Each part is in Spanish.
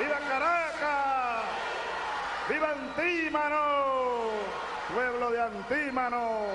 ¡Viva Caracas! ¡Viva Antímano! Pueblo de Antímano,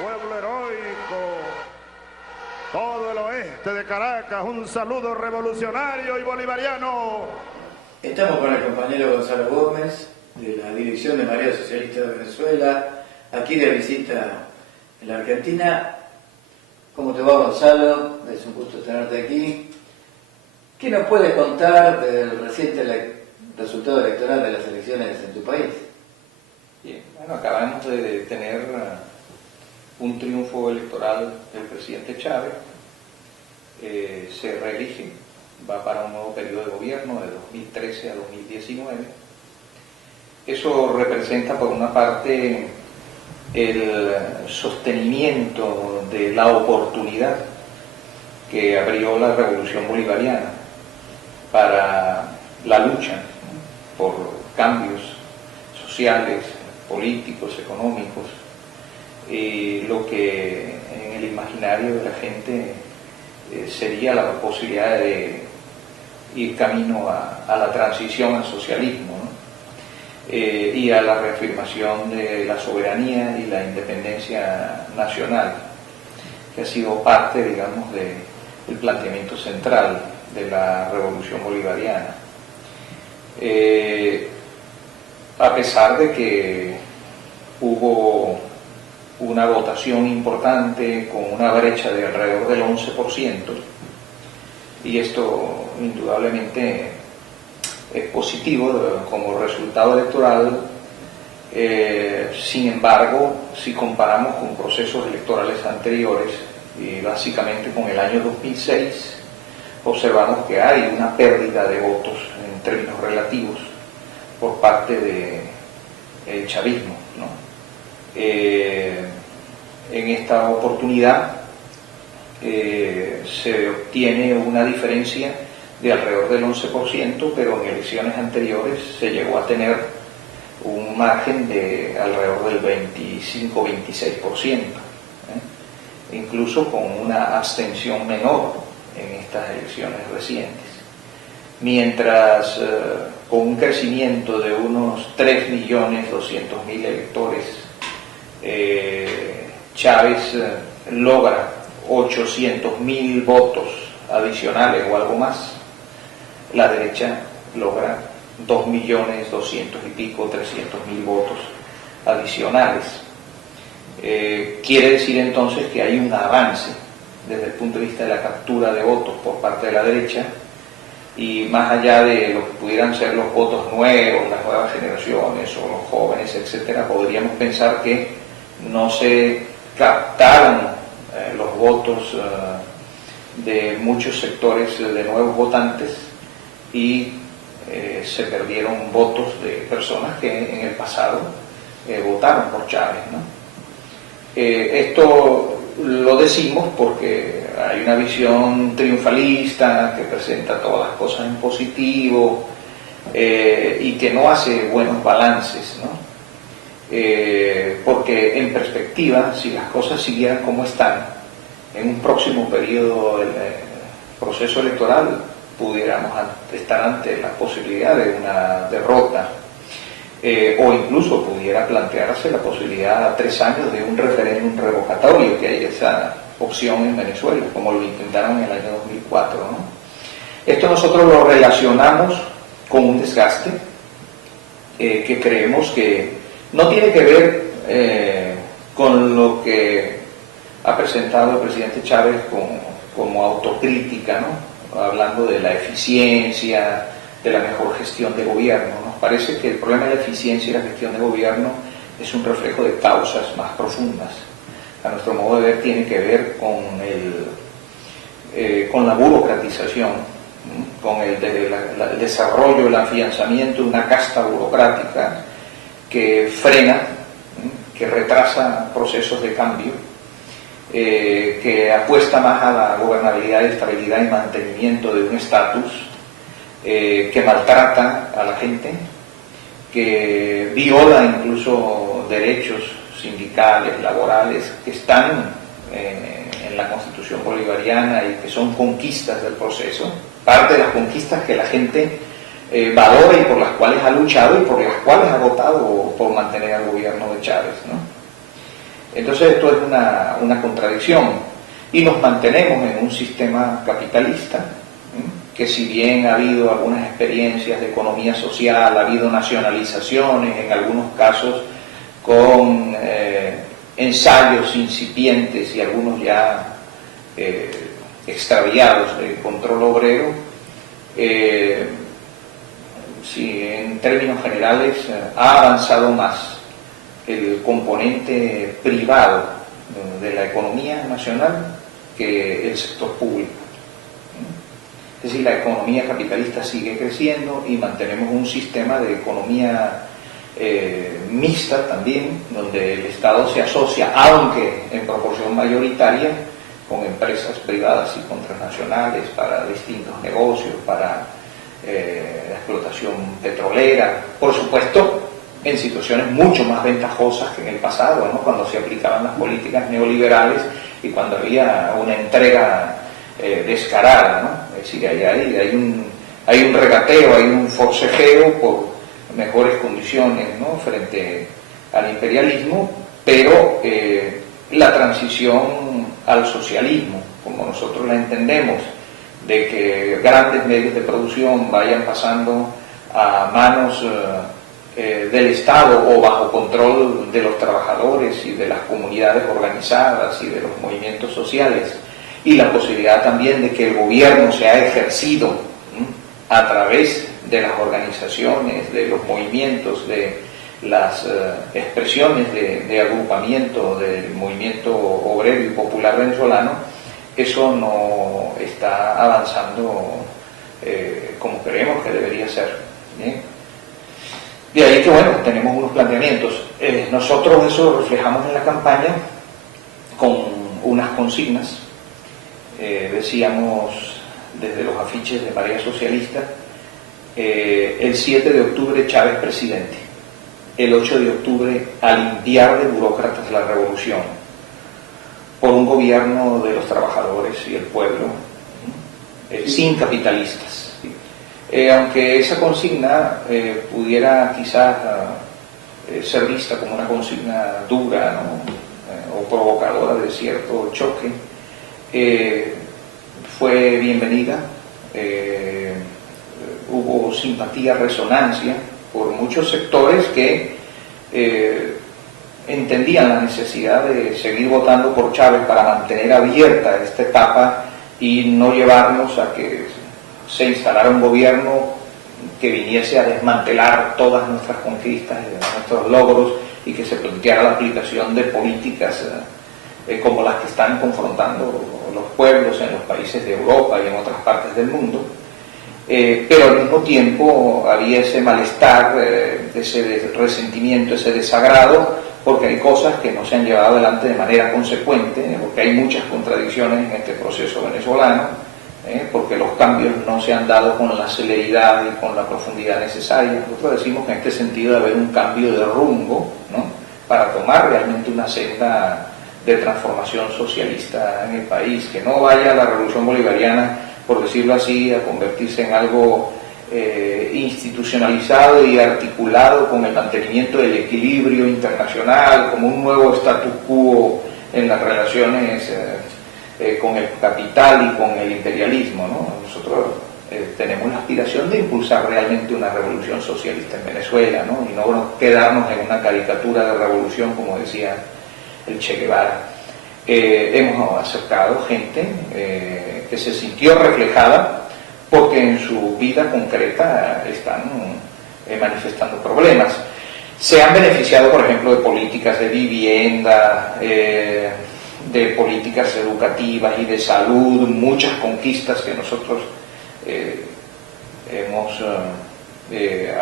pueblo heroico, todo el oeste de Caracas, un saludo revolucionario y bolivariano. Estamos con el compañero Gonzalo Gómez, de la Dirección de Marea Socialista de Venezuela, aquí de visita en la Argentina. ¿Cómo te va, Gonzalo? Es un gusto tenerte aquí. ¿Qué nos puedes contar del reciente resultado electoral de las elecciones en tu país? Bien, bueno, acabamos de tener un triunfo electoral del presidente Chávez. Se reelige, va para un nuevo periodo de gobierno de 2013 a 2019. Eso representa, por una parte, el sostenimiento de la oportunidad que abrió la revolución bolivariana para la lucha por cambios sociales, políticos, económicos, lo que en el imaginario de la gente sería la posibilidad de ir camino a la transición al socialismo, ¿no? Y a la reafirmación de la soberanía y la independencia nacional, que ha sido parte, digamos, del planteamiento central de la revolución bolivariana. A pesar de que hubo una votación importante con una brecha de alrededor del 11%, y esto indudablemente es positivo como resultado electoral. Sin embargo, si comparamos con procesos electorales anteriores, y básicamente con el año 2006, observamos que hay una pérdida de votos en términos relativos por parte del chavismo, ¿no? En esta oportunidad se obtiene una diferencia de alrededor del 11%, pero en elecciones anteriores se llegó a tener un margen de alrededor del 25-26%, incluso con una abstención menor en estas elecciones recientes. Mientras con un crecimiento de unos 3.200.000 electores, Chávez logra 800.000 votos adicionales o algo más, la derecha logra 2.200.000 y pico, 300.000 votos adicionales. Quiere decir entonces que hay un avance desde el punto de vista de la captura de votos por parte de la derecha, y más allá de lo que pudieran ser los votos nuevos, las nuevas generaciones o los jóvenes, etcétera, podríamos pensar que no se captaron los votos de muchos sectores de nuevos votantes, y se perdieron votos de personas que en el pasado votaron por Chávez, ¿no? Esto lo decimos porque hay una visión triunfalista que presenta todas las cosas en positivo y que no hace buenos balances, ¿no? Porque en perspectiva, si las cosas siguieran como están, en un próximo periodo del proceso electoral pudiéramos estar ante la posibilidad de una derrota, o incluso pudiera plantearse la posibilidad a 3 años de un referéndum revocatorio, que hay esa opción en Venezuela, como lo intentaron en el año 2004, ¿no? Esto nosotros lo relacionamos con un desgaste que creemos que no tiene que ver con lo que ha presentado el presidente Chávez como autocrítica, ¿no? Hablando de la eficiencia, de la mejor gestión de gobierno. Nos parece que el problema de la eficiencia y la gestión de gobierno es un reflejo de causas más profundas. A nuestro modo de ver, tiene que ver con la burocratización, con el desarrollo, el afianzamiento de una casta burocrática que frena, que retrasa procesos de cambio, que apuesta más a la gobernabilidad, estabilidad y mantenimiento de un estatus, que maltrata a la gente, que viola incluso derechos sindicales, laborales, que están en la Constitución bolivariana y que son conquistas del proceso, parte de las conquistas que la gente valora y por las cuales ha luchado y por las cuales ha votado por mantener al gobierno de Chávez, ¿no? Entonces esto es una contradicción y nos mantenemos en un sistema capitalista, que si bien ha habido algunas experiencias de economía social, ha habido nacionalizaciones en algunos casos con ensayos incipientes y algunos ya extraviados de control obrero, si en términos generales ha avanzado más el componente privado de la economía nacional que el sector público. Es decir, la economía capitalista sigue creciendo y mantenemos un sistema de economía mixta también, donde el Estado se asocia, aunque en proporción mayoritaria, con empresas privadas y con transnacionales para distintos negocios, para la explotación petrolera, por supuesto en situaciones mucho más ventajosas que en el pasado, ¿no? Cuando se aplicaban las políticas neoliberales y cuando había una entrega descarada, ¿no? Es decir, hay un regateo, hay un forcejeo por mejores condiciones, ¿no? Frente al imperialismo, pero la transición al socialismo, como nosotros la entendemos, de que grandes medios de producción vayan pasando a manos del Estado o bajo control de los trabajadores y de las comunidades organizadas y de los movimientos sociales, y la posibilidad también de que el gobierno sea ejercido a través de las organizaciones, de los movimientos, de las expresiones de agrupamiento del movimiento obrero y popular venezolano, eso no está avanzando como creemos que debería ser. ¿Bien? De ahí que, bueno, tenemos unos planteamientos. Nosotros eso reflejamos en la campaña con unas consignas. Decíamos desde los afiches de Marea Socialista, el 7 de octubre Chávez presidente, el 8 de octubre a limpiar de burócratas la revolución, por un gobierno de los trabajadores y el pueblo, sin capitalistas. Aunque esa consigna pudiera quizás ser vista como una consigna dura, ¿no? O provocadora de cierto choque, fue bienvenida, hubo simpatía, resonancia por muchos sectores que entendían la necesidad de seguir votando por Chávez para mantener abierta esta etapa y no llevarnos a que se instalara un gobierno que viniese a desmantelar todas nuestras conquistas y nuestros logros y que se planteara la aplicación de políticas como las que están confrontando los pueblos en los países de Europa y en otras partes del mundo. Pero al mismo tiempo había ese malestar, ese resentimiento, ese desagrado, porque hay cosas que no se han llevado adelante de manera consecuente, porque hay muchas contradicciones en este proceso venezolano, porque los cambios no se han dado con la celeridad y con la profundidad necesaria. Nosotros decimos que en este sentido debe haber un cambio de rumbo, ¿no? Para tomar realmente una senda de transformación socialista en el país, que no vaya la revolución bolivariana, por decirlo así, a convertirse en algo institucionalizado y articulado con el mantenimiento del equilibrio internacional, como un nuevo status quo en las relaciones con el capital y con el imperialismo, ¿no? Nosotros tenemos la aspiración de impulsar realmente una revolución socialista en Venezuela, ¿no? Y no quedarnos en una caricatura de revolución, como decía el Che Guevara. Hemos acercado gente que se sintió reflejada porque en su vida concreta están manifestando problemas. Se han beneficiado, por ejemplo, de políticas de vivienda, de políticas educativas y de salud, muchas conquistas que nosotros hemos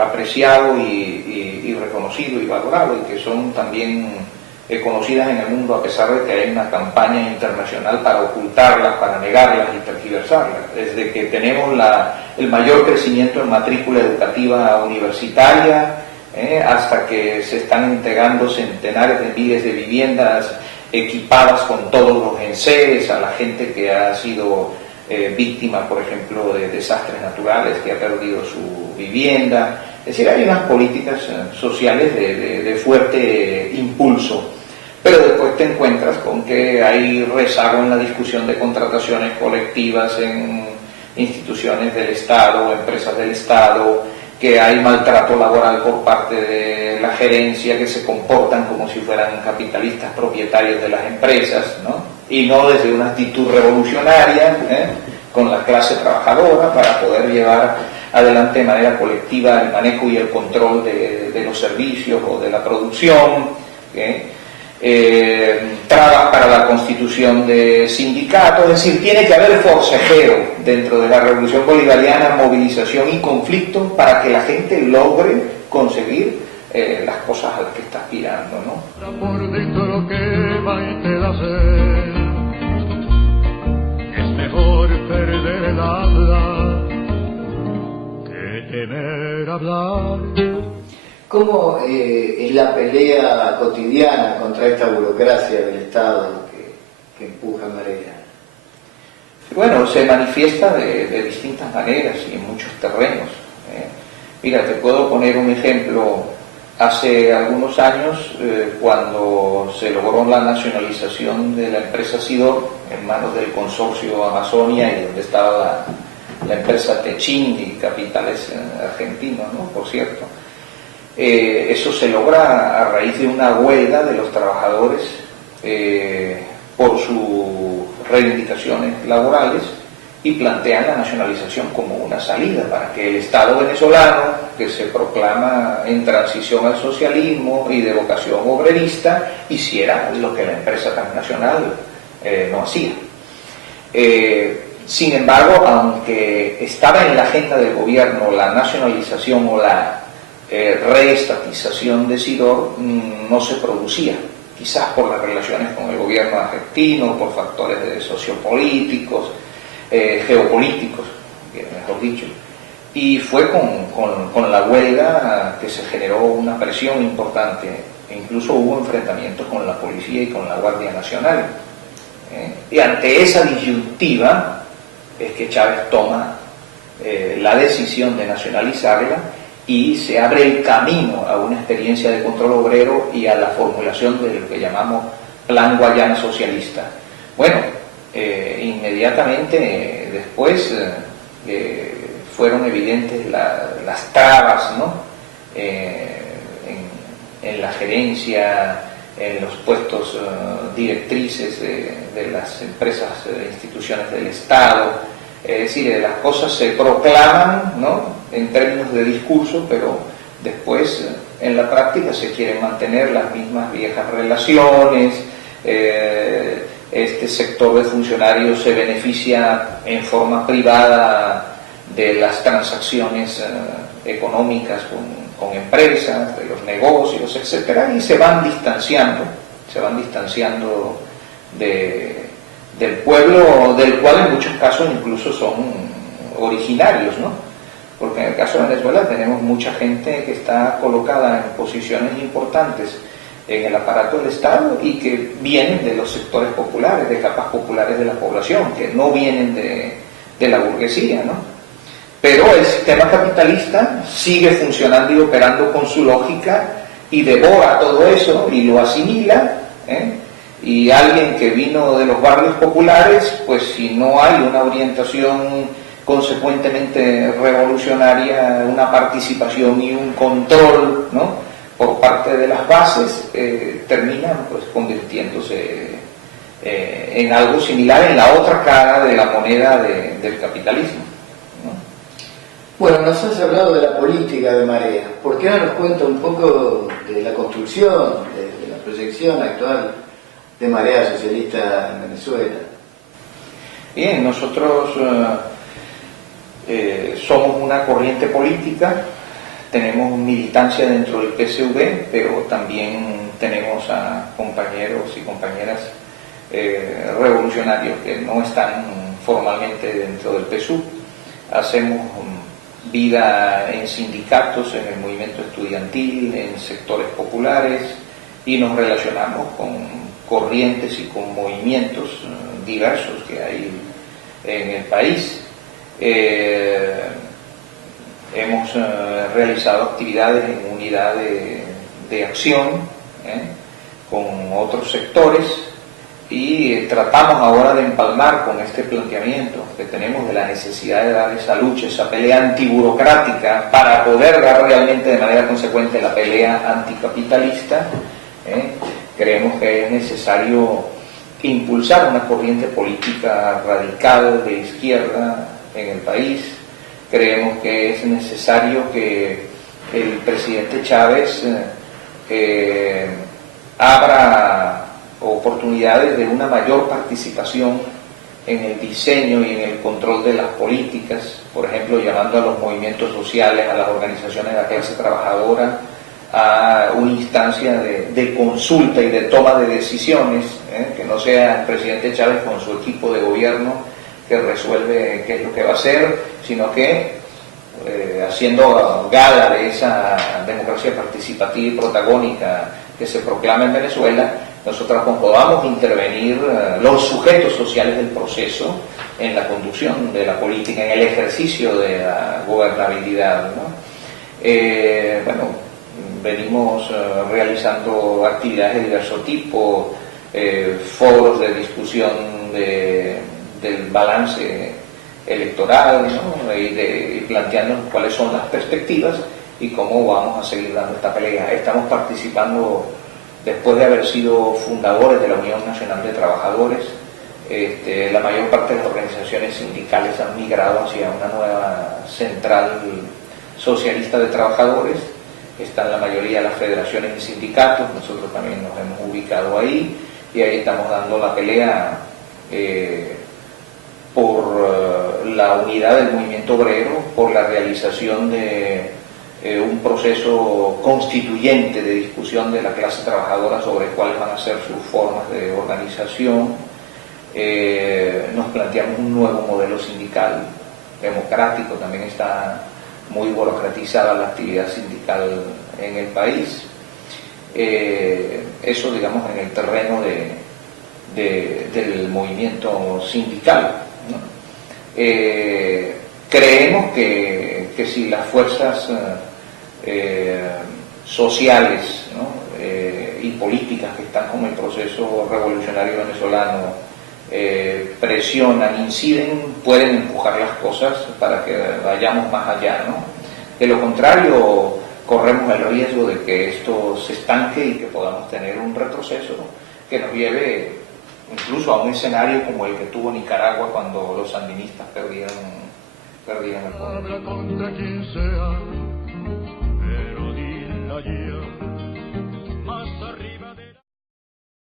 apreciado y reconocido y valorado, y que son también conocidas en el mundo, a pesar de que hay una campaña internacional para ocultarlas, para negarlas y tergiversarlas. Desde que tenemos el mayor crecimiento en matrícula educativa universitaria, hasta que se están entregando centenares de miles de viviendas equipadas con todos los enseres a la gente que ha sido víctima, por ejemplo, de desastres naturales, que ha perdido su vivienda. Es decir, hay unas políticas sociales de fuerte impulso, pero después te encuentras con que hay rezago en la discusión de contrataciones colectivas en instituciones del Estado o empresas del Estado, que hay maltrato laboral por parte de la gerencia, que se comportan como si fueran capitalistas propietarios de las empresas, ¿no? Y no desde una actitud revolucionaria, con la clase trabajadora, para poder llevar adelante de manera colectiva el manejo y el control de los servicios o de la producción, trabas para la constitución de sindicatos. Es decir, tiene que haber forcejeo dentro de la revolución bolivariana, movilización y conflicto para que la gente logre conseguir las cosas a las que está aspirando, ¿no? Por dentro lo que va y te da sed, es mejor perder el habla que tener hablar. ¿Cómo es la pelea cotidiana contra esta burocracia del Estado que empuja Marea? Bueno, se manifiesta de distintas maneras y en muchos terrenos. Mira, te puedo poner un ejemplo. Hace algunos años, cuando se logró la nacionalización de la empresa Sidor en manos del consorcio Amazonia, y donde estaba la empresa Techin y capitales argentinos, ¿no? Por cierto. Eso se logra a raíz de una huelga de los trabajadores por sus reivindicaciones laborales, y plantean la nacionalización como una salida para que el Estado venezolano, que se proclama en transición al socialismo y de vocación obrerista, hiciera lo que la empresa transnacional no hacía. Sin embargo, aunque estaba en la agenda del gobierno la nacionalización o la reestatización de Sidor, no se producía, quizás por las relaciones con el gobierno argentino, por factores sociopolíticos, geopolíticos, mejor dicho, y fue con la huelga que se generó una presión importante, e incluso hubo enfrentamientos con la policía y con la Guardia Nacional, y ante esa disyuntiva es que Chávez toma la decisión de nacionalizarla, y se abre el camino a una experiencia de control obrero y a la formulación de lo que llamamos Plan Guayana Socialista. Bueno, inmediatamente después fueron evidentes las trabas, ¿no? En la gerencia, en los puestos directrices de las empresas, instituciones del Estado. Es decir, las cosas se proclaman, ¿no?, en términos de discurso, pero después en la práctica se quieren mantener las mismas viejas relaciones. Este sector de funcionarios se beneficia en forma privada de las transacciones económicas con empresas, de los negocios, etcétera, y se van distanciando del pueblo, del cual en muchos casos incluso son originarios, ¿no? Porque en el caso de Venezuela tenemos mucha gente que está colocada en posiciones importantes en el aparato del Estado y que vienen de los sectores populares, de capas populares de la población, que no vienen de la burguesía, ¿no? Pero el sistema capitalista sigue funcionando y operando con su lógica y devora todo eso y lo asimila, y alguien que vino de los barrios populares, pues si no hay una orientación consecuentemente revolucionaria, una participación y un control, ¿no?, por parte de las bases, terminan pues convirtiéndose en algo similar en la otra cara de la moneda del capitalismo, ¿no? Bueno, nos has hablado de la política de Marea. ¿Por qué no nos cuenta un poco de la construcción, de la proyección actual de Marea Socialista en Venezuela? Bien, nosotros somos una corriente política, tenemos militancia dentro del PSV, pero también tenemos a compañeros y compañeras revolucionarios que no están formalmente dentro del PSUV. Hacemos vida en sindicatos, en el movimiento estudiantil, en sectores populares, y nos relacionamos con corrientes y con movimientos diversos que hay en el país. Hemos realizado actividades en unidad de acción con otros sectores y tratamos ahora de empalmar con este planteamiento que tenemos de la necesidad de dar esa lucha, esa pelea antiburocrática para poder dar realmente de manera consecuente la pelea anticapitalista. Creemos que es necesario impulsar una corriente política radical de izquierda en el país. Creemos que es necesario que el presidente Chávez abra oportunidades de una mayor participación en el diseño y en el control de las políticas, por ejemplo, llamando a los movimientos sociales, a las organizaciones de la clase trabajadora, a una instancia de consulta y de toma de decisiones, que no sea el presidente Chávez con su equipo de gobierno que resuelve qué es lo que va a hacer, sino que haciendo gala de esa democracia participativa y protagónica que se proclama en Venezuela, nosotros podamos intervenir los sujetos sociales del proceso en la conducción de la política, en el ejercicio de la gobernabilidad, ¿no? Venimos realizando actividades de diverso tipo, foros de discusión del balance electoral, ¿no? y planteando cuáles son las perspectivas y cómo vamos a seguir dando esta pelea. Estamos participando, después de haber sido fundadores de la Unión Nacional de Trabajadores, la mayor parte de las organizaciones sindicales han migrado hacia una nueva central socialista de trabajadores. Están la mayoría de las federaciones y sindicatos, nosotros también nos hemos ubicado ahí, y ahí estamos dando la pelea por la unidad del movimiento obrero, por la realización de un proceso constituyente de discusión de la clase trabajadora sobre cuáles van a ser sus formas de organización. Nos planteamos un nuevo modelo sindical democrático, también está muy burocratizada la actividad sindical en el país. Eso, digamos, en el terreno del movimiento sindical, ¿no? Creemos que si las fuerzas sociales, ¿no? Y políticas que están con el proceso revolucionario venezolano presionan, inciden, pueden empujar las cosas para que vayamos más allá, ¿no? De lo contrario, corremos el riesgo de que esto se estanque y que podamos tener un retroceso que nos lleve incluso a un escenario como el que tuvo Nicaragua cuando los sandinistas perdieron el poder.